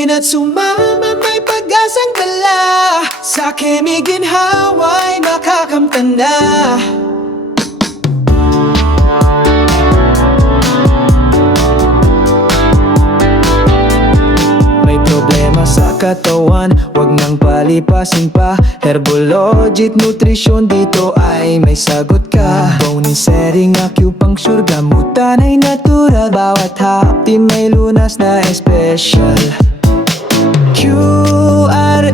Halina't sumama, may pag-asang dala. Sa Kemi ginhawa'y makakamtan na. May problema sa katawan, wag nang palipasin pa. Herbology at nutrisyon, dito ay may sagot ka. Bone setting, acupuncture, gamutan ay natural. Bawat hapdi may lunas na espesyal. QRMA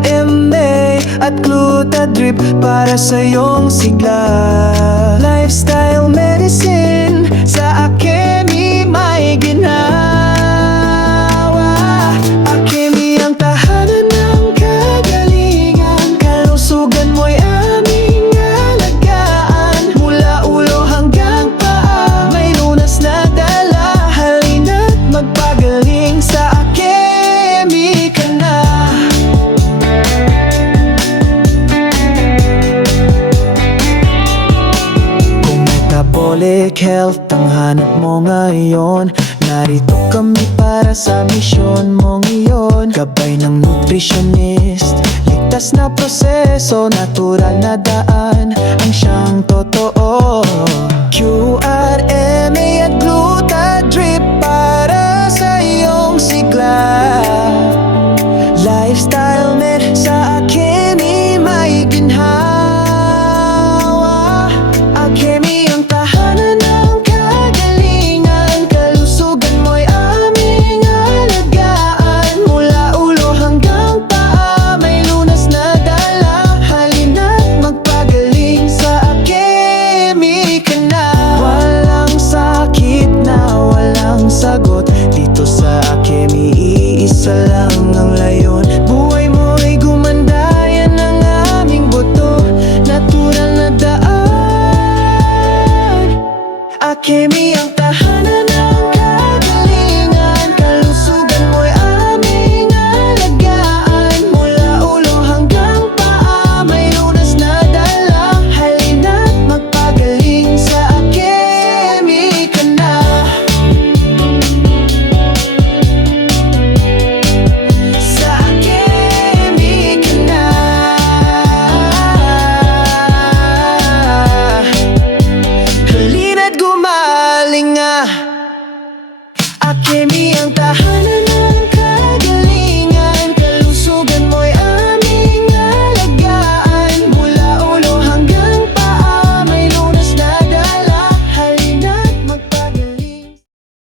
at Glutadrip para sa iyong sigla. Lifestyle medicine, sa Akemi may ginawa. Akemi ang tahanan ng kagalingan. Kalusugan mo'y aming alagaan. Mula ulo hanggang paa, may lunas na dala. Halina't magpagaling, sa Akemi ka na. Kung metabolic health ang hanap mo ngayon, narito kami para sa misyon mong iyon. Gabay ng nutritionist, ligtas na proseso, natural na daan ang siyang totoo. QRMA at Glutadrip para sa iyong sigla. Lifestyle med, sa Akemi may ginhawa. Akemi ang tahanan ng kagalingan. Kalusugan mo'y aming alagaan. Mula ulo hanggang paa, may lunas na dala. Halina't magpagaling, sa Akemi ka na. Walang sakit na walang sagot, dito sa Akemi iisa lang ang layon. Buhay mo'y gumanda, yan ang aming buto. Natural na daan. Akemi ang tahanan ng kagalingan. Kalusugan mo'y aming alagaan. Mula ulo hanggang paa, may lunas na dala. Halina't magpagaling, sa Akemi ka na. Sa Akemi ka na. Halina't gumaling nga. Akemi ang tahanan ng